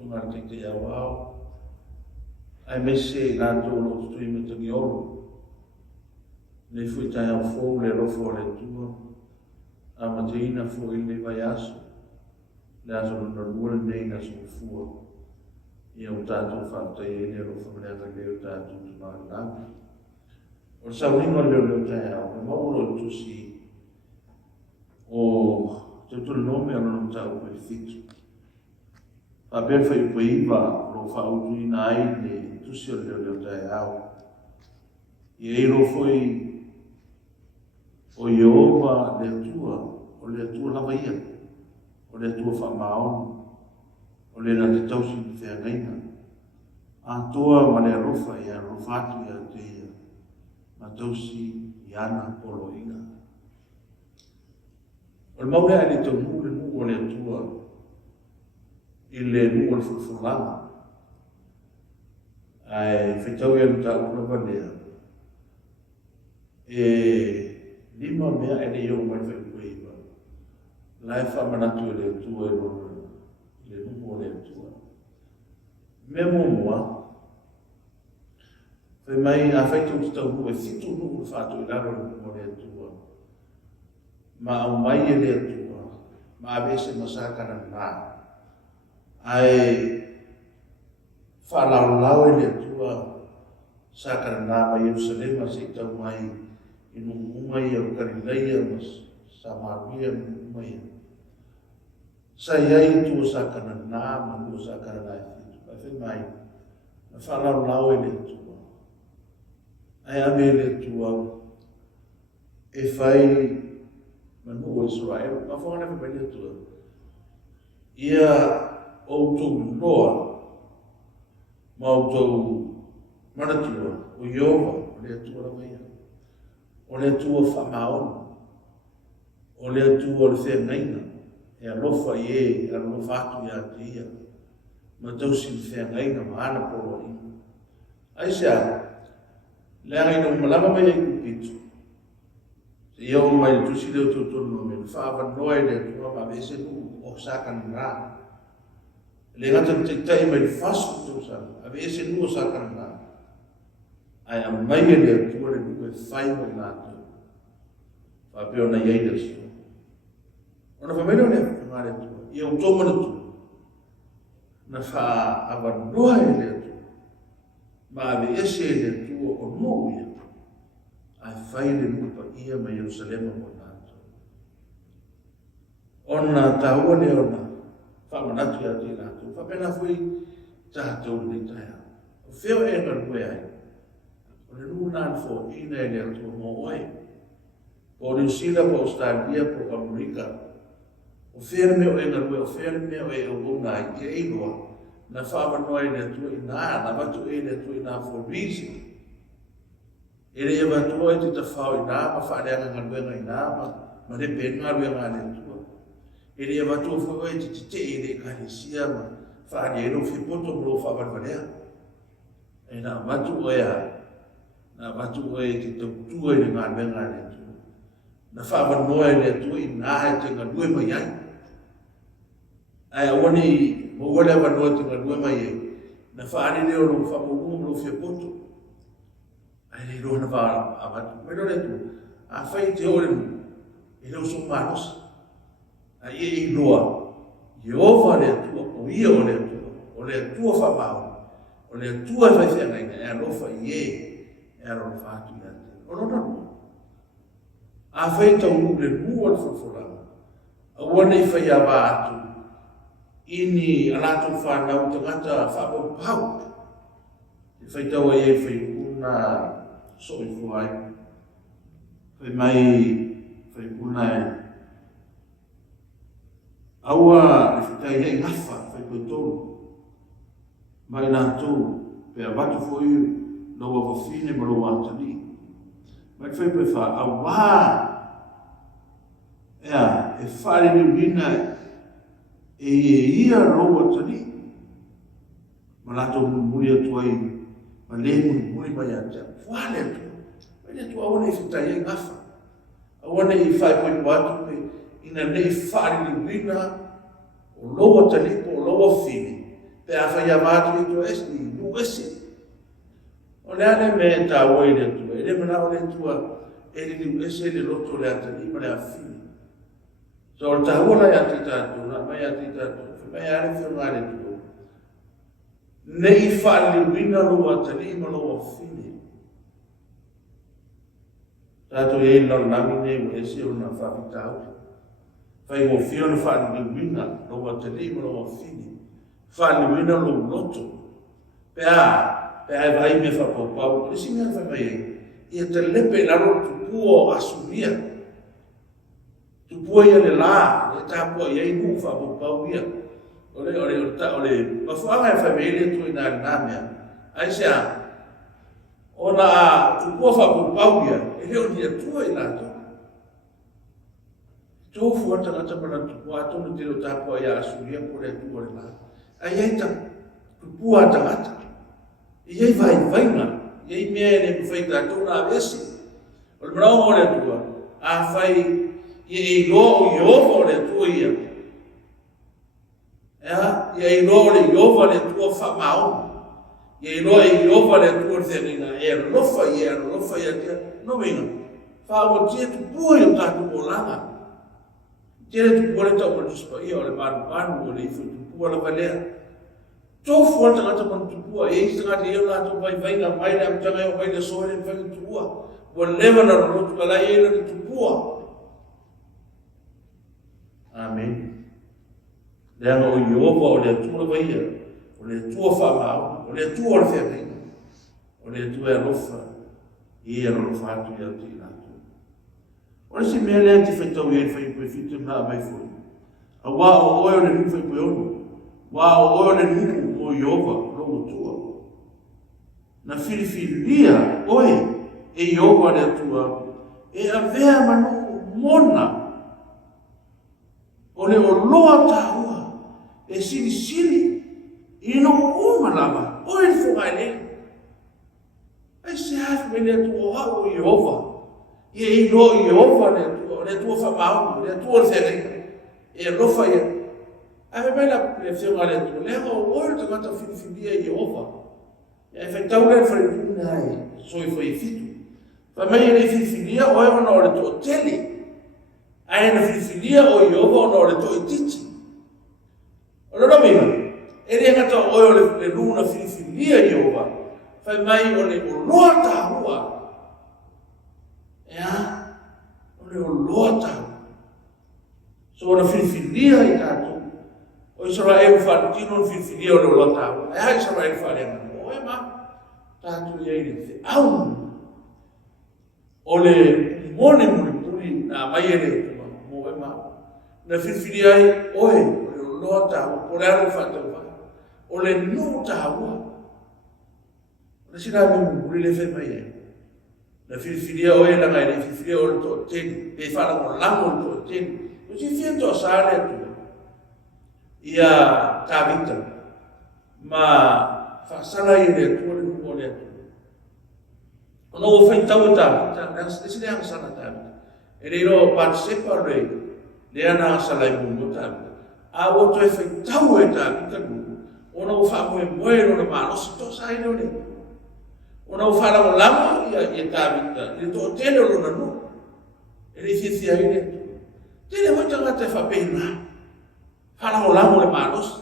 Tunga te te au. Ai mese nga tō lo tui me tangi olu. Nei fui tai au fōu le rofo le tua. A ma te ina fōu i le vai aso. Le aso luna lua le nei na so fua. Ia o tātou whātai e le rofo me anga leo tātou tu maaranga. O sa wingo leo leo tai au. Me maulo tusi o te tulu nome anu na tau koe fitu. A perfa i koe iwa lo whautu i na ai le tusi o leo leo tai au. I eiro foi o Iova le tua, o le tua lava ia, o le tua whamaonu, o le na te tausi ni whea ngaina. A toa ma le rofa ia, rofatu ia te ia, ma tausi i ana polo ina. O le maule a le tau mu le mu o le tua, i le mu o le fulfulanga. Ai whetau ia luta una vanea. Lima mea e le iau mai whai koe iwa. Lai whamanatu e le tua e rona, le numu o le tua. Mea mua, whai mai a whai tau tau nu e fitu numu whātu i raro numu o le tua. Ma au mai e le tua, ma a vese masakana nā. Ai whalau e le tua, sakana nā mai Yerusalema se tau mai inu umai au Galileia mas Samaria umai. Sa iai tu sakana nā manu sakana nā fitu. Ai whi mai, na whalau lau e le tua. Ai ame le tua e whai manu o Israel. Ma whangana whi mai le tua. Ia o tau loa ma o tau manatua o Iova o le tua la mai. O le tua whamaonu, o le tua o le whea ngaina, e alofa i e alofa atu i a te ia, ma tausi le whea ngaina ma ana polo ina. Ai sea, le angaina malama mai e kupitu, se iau mai le tusi leo tōtono no me, whaava noe le tua ma vese nu o sakana rā. Le ngata te tai mai le fasu tau sana, a vese nu o sakana rā. Ai a mai e le tua le nuku e whai mo i nātou. Whapeo na iei le sua. Ona whamelo le ngā le tua. I au tōmana tua. Na wha awa noa e le tua. Ma ave ese e le tua o nou ia. Ai whai le nupa ia ma Yerusalema mo nātou. Ona tāua le ona. Whamanatu ia te nātou. Whapena fui tātou le taia. O wheo e ngā rue ai. O le nuu nāna fo ina e le atua mō oe. O New Zealand, po Australia, po Amerika. O whera meo e ngarue, o whera meo e o ngā i e iloa. Na whaamanoa e le atua i nā, na watu e le atua i nā for reason. E le e watua e te tawhau i nā, ma whaareanga ngaruenga i nā, ma le penga ruenga le atua. E le e watua fo e te te e le karesia, ma whaare e lo whipoto mlo whaamanwarea. E nā watu e a. Na watu e te tautua i ngā ruenga le atua. Na whaamanoa e le atua i nā e te ngarue mai ai. Ai awani, mo wale wanoa te ngarue mai ai. Na whaare leo lo whaamonu mlo whiapoto. Ai le roha na wha amatu. Mero le tu, a whai te ore mu, e leo so manos. Ai e i loa, Iova le atua, o ia o le atua, o le atua whamau, o le atua whai whiangaina, e alofa i e aro whaatu i ate. O nona mua. A whai tau nu le mua le whawhoranga. A wana i whai awa atu. Ini alatou whanau tangata whaapau pau. E whai tau e whai una so i fuai. Whai mai whai una e. Aua e whitai hei ngafa whai koe tolu. Mai nā tō pe a watu fwoi loa wawhine ma loa atani. Mai whai pe wha awa. Ea, e whare ni wina e ia loa atani. Ma lato muri atu ai, ma le muri mai atea. Whale atu. Mai atu awane e whitai hei ngafa. Awane i whai koe watu pe ina nei whare ni wina o loa atani po o loa whine. pe a whai a mātu i tua esi, nu esi. O le ane me ta oi le tua, e le mana o le tua, e le liu ese le loto le atani, ma le a fini. So o ta ua lai ati tātou, na mai ati tātou, mai are whio ngā le tua. Nei whaali wina lo atani, ma lo a fini. Tātou e ina nami nei mo ese o na whawitau. Whai mo whio na whaali wina lo atani, ma lo a fini. Whaali wina lo loto. Pea e vai me whapopau, resi mea whai mai e. Ia te lepe laro tupua o asuria. Tupua ia le la, le tāpua ia i mu whapopau ia. Ole, mafuanga e whai mai le tu i nā nāmea. Ai se a, ona a tupua whapopau ia, e leo ni a tua i nātou. Tōfu ata ngata mana tupua, tonu te reo tāpua ia asuria, kore tua le la. Ai eita, tupua ata ngata. Iei vai vainga, iei mea ne mwhai tātou nā vesi. O le marau o le tua, a whai i loa o Iova o le tua ia. I loa o le Iova le tua whamau. I loa i Iova le tua thenina, e alofa i a tia, no minga. Whao tia tupua i o tātou o langa. Tia le tupua le tau matuspa ia o le manu o le ifu tupua la valea. Tofu ata ngata man tupua, e isi ngata iau ngata vai ngā mai le amtanga iau mai le sohe le mwhai tupua. Wa lewa na rotu ka lai eila le tupua. Amen. Leanga o Iova o le atua vaia, o le atua whamau, o le atua o le whenga, o le atua e rofa, i e rofa atu i atu i nātu. O le si mea lea ti whaitau i e whai koe fitu mna mai fwoi. A wā o oe o le nuwhai koe ono. Wā o oe o le nuku o Iova, rongo tua. Na whiriwhiria, oe, e Iova le atua, e a vea manu mona. O le o loa tāua, e siri, i no uma lava, oe le whungai le. Ai se hafi me le atua hau o Iova. I e ino Iova le atua whamau, le atua le whenga. E rofa ia. Ai mai la le whiunga le atua, le o oe le tangata whiriwhiria i Iova. E whai tau le whaipuna ai, soi whai fitu. Whai mai e le whiriwhiria oe ona o le tō tele. Ai na whiriwhiria o Iova ona o le tō i titi. O lora minga, e le ngata oe o le luna whiriwhiria i Iova. Whai mai o le o loa tāhua. Ea, o le o loa tāhua. So ona whiriwhiria i tātou. O i sara e whanutino o whiriwhiria o le o loa tāhua. E hai sara e whanenga. O e ma, tātou i eire te au. O le mone puli na mai e le tuma. Mo e ma. Na whiriwhiria ai, oe, o le o loa tāhua. O le aro whatau. O le nū tāhua. O le sira me munguri le whai mai e. Na whiriwhiria oe na ngai le whiriwhiria o le tō teni. Pe whanau o lango le tō teni. O si whiento sāre atua. Ia tāwita. Ma whaasala i le atua le nuko le atua. Ono o whaitau e tāwita. Esi le angasana tāwita. E reiro pātisepa rei. Le ana angasala i mungo tāwita. A oto e whaitau e tāwita nuko. Ono o whaamoe moe no le mānosi tō sa i leo le. Ono o whanau lama i tāwita. I tō tele o lona nuko. E rei whithia i le. Tele mo tanga te whapena. Whanau lama le mānosi.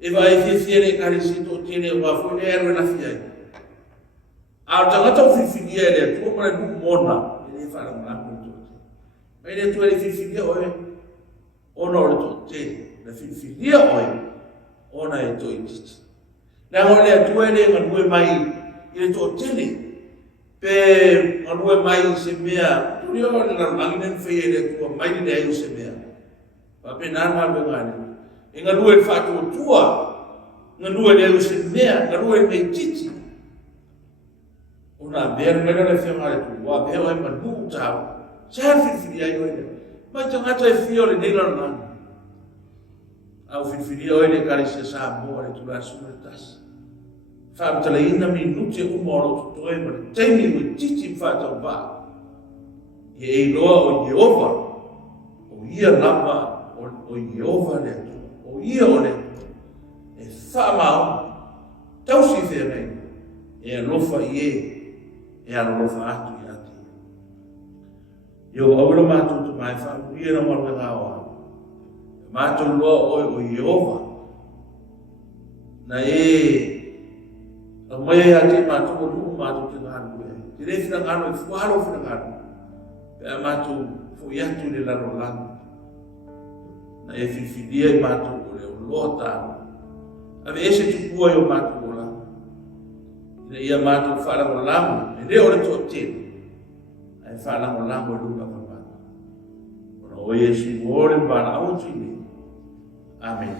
E vai whithia le karisi tō tele o wafo le ero e na whiai. A tangata o whiwhiria e le atua mara nuku mona. E le whanau lama le tō tele. Mai le atua le whiwhiria oe. Ona o le tō tele. Le whiwhiria oe. Ona e tō i titi. Nā ngō le atua e le nganue mai i le tō tele. Pe nganue mai se mea. Turi o le narangi nenu whai e le atua mai le ai o se mea. Pa pe nāna me ngāne. E nganue le whātua tua. Nganue le ai o se mea. Nganue le mei titi. Ona mea ngana le whianga le tu. Wa mea oe manu tāu. Sa whiwhiri ai oe le. Mai tangata e whio le neila nāna. Au whiwhiri oe le karisia sa moa le tula sura tasi. Whaamtala ina minuti e umoro tutoe ma le teimi ui titi whātau wā. I e loa o Iova. O ia lama o Iova le atu. O ia o le atu. E whaamau, tausi whenei, e alofa i e alofa atu i ati. Yo awira mātou tu mai whaamu, i e na marua ngā oa. Mātou loa oi o Iova, na a mai a te mātou o nuu mātou te ngānu e. Te rei whina ngānu e whaaro whina ngānu. Pea mātou fo i atu le laro langu. Na e whiwhidia i mātou o leo loa tānu. Ave ese tupua i o mātou o langu. Ina ia mātou whaarango langu, e reo le tō tēnu. Ai whaarango langu e luna pa mātou. Ona o Yesu o le mbara au tini. Amen.